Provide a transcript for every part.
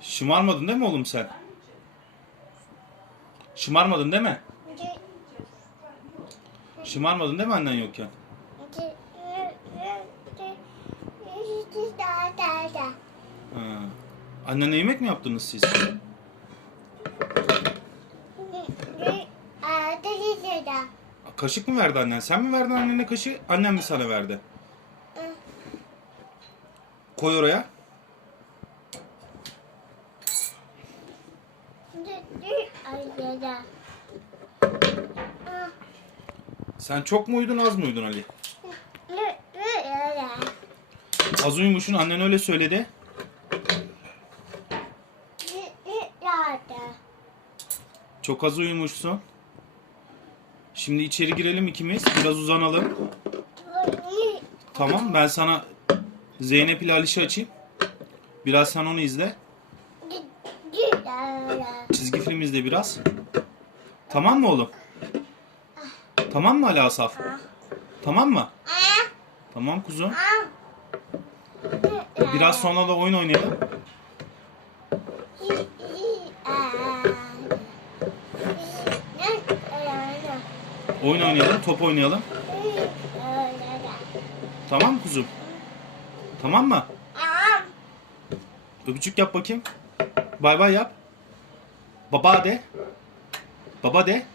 Şımarmadın değil mi oğlum sen? Şımarmadın değil mi? Şımarmadın değil mi annen yokken? Ha. Annene yemek mi yaptınız siz? Kaşık mı verdi annen? Sen mi verdin annene kaşığı? Annem mi sana verdi? Koy oraya. Sen çok mu uyudun az mı uyudun Ali? Az uyumuşsun annen öyle söyledi. Çok az uyumuşsun. Şimdi içeri girelim ikimiz. Biraz uzanalım. Tamam ben sana Zeynep ile Aliş'i açayım. Biraz sen onu izle. Çizgi film izle biraz. Tamam mı oğlum? Tamam mı Ali Asaf? Tamam mı? Tamam kuzum. Biraz sonra da oyun oynayalım. Oyun oynayalım, top oynayalım. Tamam kuzum? Tamam mı? Öpücük yap bakayım. Bay bay yap. Baba de. Baba de.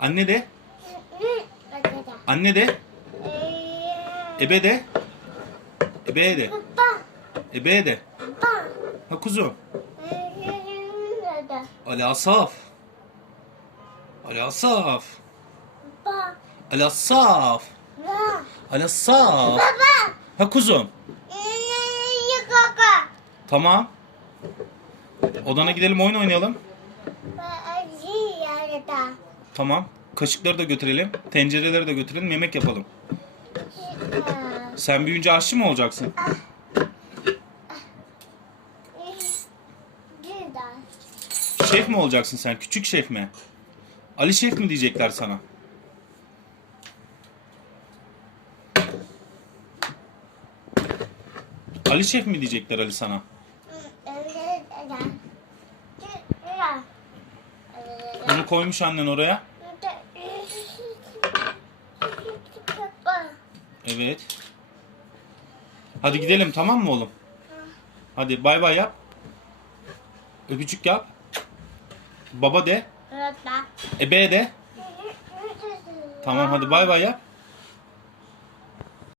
Anne de. Anne de. Ebe de. Ebe de. Ebe de. Ha kuzum. Ali Asaf. Ali Asaf. Ali Asaf. Ali Asaf. Ha kuzum. Tamam. Odana gidelim oyun oynayalım. Tamam. Kaşıkları da götürelim. Tencereleri de götürelim. Yemek yapalım. Sen büyüyünce aşçı mı olacaksın? Şef mi olacaksın sen? Küçük şef mi? Ali şef mi diyecekler sana? Ali şef mi diyecekler Ali sana? Bunu koymuş annen oraya. Evet. Hadi gidelim tamam mı oğlum? Hadi bay bay yap. Öpücük yap. Baba de. Ebe de. Tamam hadi bay bay yap.